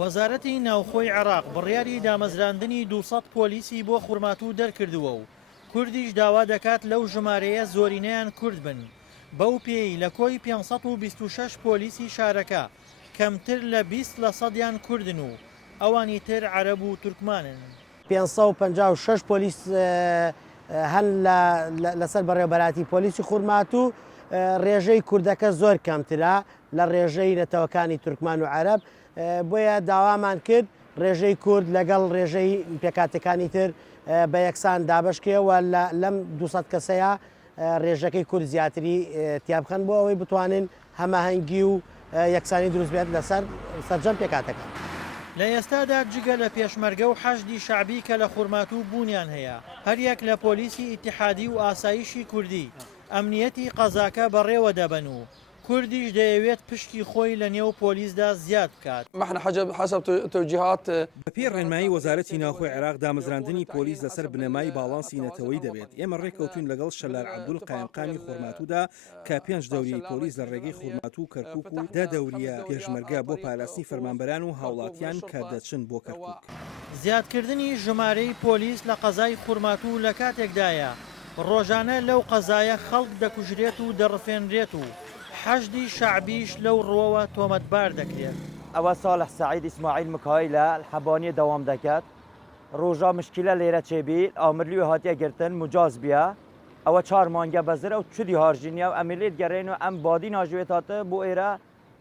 وەزارەتی ناوخۆی عێراق بڕیاری دامەزراندنی 200 پۆلیسی بۆ خوڕماتوو دەرکردووە و کوردیش داوا دەکات لەو ژمارەیە زۆرینەیان کورد بن. بەو پێی لە کۆی 526 پۆلیسی شارەکە کەمتر لە 20% کوردن و ئەوانی تر عەرەب و تورکمانن. 556 پۆلیس هەن لەسەر بەڕێوەبەراتی پۆلیسی خوڕماتوو ڕێژەی کوردەکە زۆر کەمترە لە ڕێژەی نەتەوەکانی تورکمان و عەرەب، بۆیە داوامان کرد ڕێژەی کورد لەگەڵ ڕێژەی پێکاتەکانی تر بە یەکسان دابشکێەوە لەم 200 کەسەیە ڕێژەکەی کورد زیاتری تیابخەن بۆ ئەوەی بتوانن هەماهەنگی و یەکسانی دروست بێت لەسەر سەرجەم پێکاتەکان. لە ئێستادا جگە لە پێشمەرگە و حەشدی شعبی کە لە خوڕماتوو بوونیان هەیە، هەریەک لە پۆلیسی ئیتیحادی و ئاسایشی کوردی ئەمنیەتی قەزاکە بەڕێوە دەبن و کوردیش دەیەوێت پشتی خۆی لە نێو پۆلیسدا زیاد بکات. حسب توجیهات بەپێی ڕێنمایی وەزارەتی ناوخۆی عێراق دامەزراندنی پۆلیس لەسەر بنەمای باڵانسی نەتەوەی دەبێت. ئێمە ڕێککەوتوین لەگەڵ شەلار عەبدول قایمقامی خوڕماتوودا کە 5 دەوریەی پۆلیس لە ڕێگەی خوڕماتوو کەرکووک و 10 دەوریە پێشمەرگە بۆ پاراستنی فەرمانبەران و هاوڵاتیان کە دەچن بۆ کەرکووک. زیادکردنی ژمارەی پۆلیس لە قەزای خوڕماتوو لە کاتێکدایە ڕۆژانە لەو قەزایە خەڵک دەکوژرێت و دەڕفێنرێت و حەشدی شعبیش لەو ڕۆوە تۆمەتبار دەکرێت. ئەوە ساڵح سعید ئیسماعیل مکایلە حەبانیە دەوام دەکات ڕۆژا مشکلە لێرە چێبی ئامرلی و هاتیە گرتن مجاز بیە ئەوە 4 مانگە بەزرە و چودی هاژینیا و ئەمیلێت گەڕێن و ئەم بادی ناژوێت هاتە بۆ ئێرە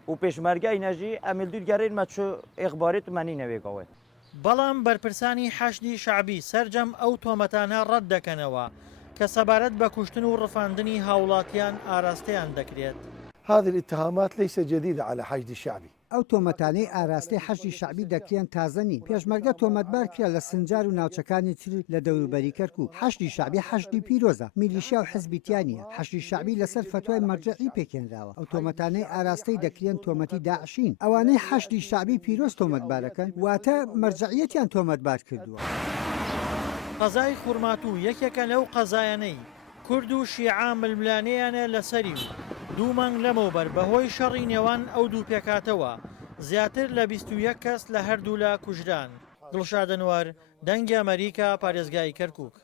و پێشمەرگەی نەژی ئەمیلدود گەڕێن مەچوو ئێخبارێت و مەنی نەوێگەوێت. بەڵام بەرپرسانی حەشدی شعبی سەرجەم ئەو تۆمەتانە ڕەت دەکەنەوە کە سەبارەت بە کوشتن و ڕفاندنی هاوڵاتیان ئاراستەیان دەکرێت. هذه الاتهامات ليست جديدة على حشد الشعبي. ئەو تۆمەتانەی ئاراستەی حەشدی شعبی دەکرێن تازە نین. پێشمەرگە تۆمەتبار کرا لە سنجار و ناوچەکانی تر لە دەوروبەری کەرکووک. حەشدی شعبی حەشدی پیرۆزە، میلیشیا و حزبیتیانە. حەشدی شعبی لەسەر فتوای مەرجعی پێکێنراوە. ئەو تۆمەتانەی ئاراستەی دەکرێن تۆمەتی داعشین. ئەوانەی حەشدی شعبی پیرۆز تۆمەتبارەکەن واتە مەرجعیەتیان تۆمەتبار کردووە. قەزای خوڕماتوو یەکێکە لەو قەزایانەی کورد و شیعە ململانەیانە لەسەری و 2 مانگ لەمەوبەر بەهۆی شەڕی نێوان ئەو دوو پێکاتەوە زیاتر لە 21 کەس لە هەردوو لا کوژران. دڵشاد ئەنوەر، دەنگی ئەمەریکا، پارێزگای کەرکووک.